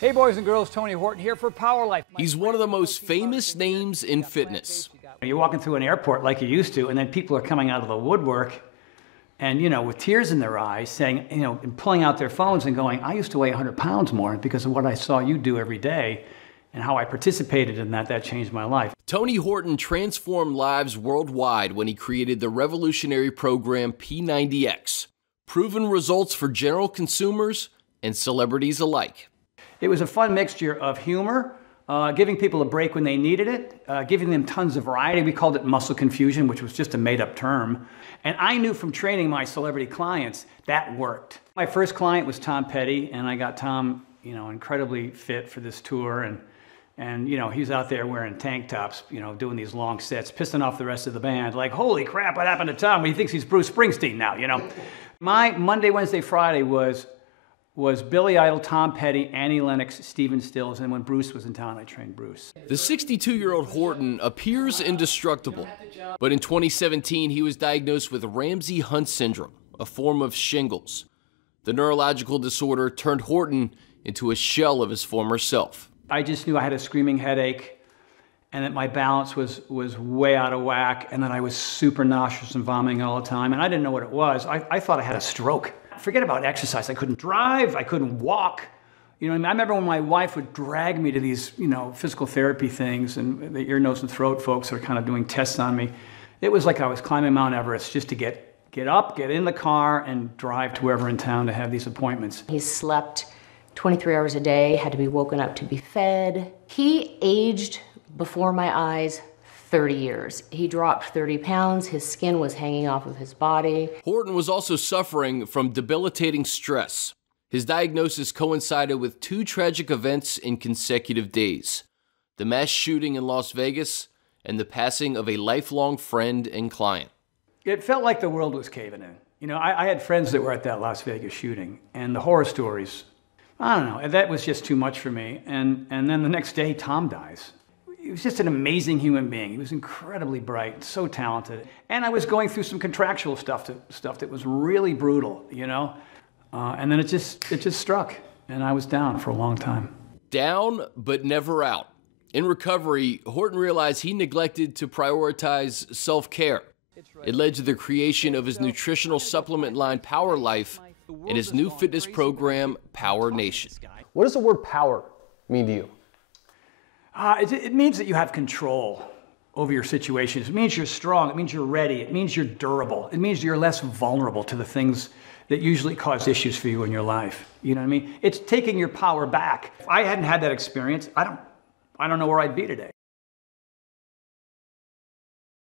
Hey boys and girls, Tony Horton here for Power Life. He's one of the most famous names in fitness. You're walking through an airport like you used to, and then people are coming out of the woodwork and, with tears in their eyes saying, and pulling out their phones and going, I used to weigh 100 pounds more because of what I saw you do every day and how I participated in that changed my life. Tony Horton transformed lives worldwide when he created the revolutionary program P90X. Proven results for general consumers and celebrities alike. It was a fun mixture of humor, giving people a break when they needed it, giving them tons of variety. We called it muscle confusion, which was just a made-up term. And I knew from training my celebrity clients that worked. My first client was Tom Petty, and I got Tom, incredibly fit for this tour. And he's out there wearing tank tops, doing these long sets, pissing off the rest of the band. Like, holy crap, what happened to Tom? He thinks he's Bruce Springsteen now, My Monday, Wednesday, Friday was Billy Idol, Tom Petty, Annie Lennox, Stephen Stills, and when Bruce was in town, I trained Bruce. The 62-year-old Horton appears indestructible, but in 2017, he was diagnosed with Ramsay-Hunt syndrome, a form of shingles. The neurological disorder turned Horton into a shell of his former self. I just knew I had a screaming headache and that my balance was way out of whack and that I was super nauseous and vomiting all the time, and I didn't know what it was. I thought I had a stroke. Forget about exercise. I couldn't drive. I couldn't walk. I remember when my wife would drag me to these, physical therapy things, and the ear, nose, and throat folks are kind of doing tests on me. It was like I was climbing Mount Everest just to get up, get in the car, and drive to wherever in town to have these appointments. He slept 23 hours a day, had to be woken up to be fed. He aged before my eyes 30 years. He dropped 30 pounds, his skin was hanging off of his body. Horton was also suffering from debilitating stress. His diagnosis coincided with two tragic events in consecutive days: the mass shooting in Las Vegas and the passing of a lifelong friend and client. It felt like the world was caving in. I had friends that were at that Las Vegas shooting, and the horror stories, I don't know, that was just too much for me. And then the next day, Tom dies. He was just an amazing human being. He was incredibly bright, so talented. And I was going through some contractual stuff that was really brutal, And then it just struck, and I was down for a long time. Down, but never out. In recovery, Horton realized he neglected to prioritize self-care. It led to the creation of his nutritional supplement line, Power Life, and his new fitness program, Power Nation. What does the word power mean to you? It means that you have control over your situations. It means you're strong. It means you're ready. It means you're durable. It means you're less vulnerable to the things that usually cause issues for you in your life. You know what I mean? It's taking your power back. If I hadn't had that experience, I don't know where I'd be today.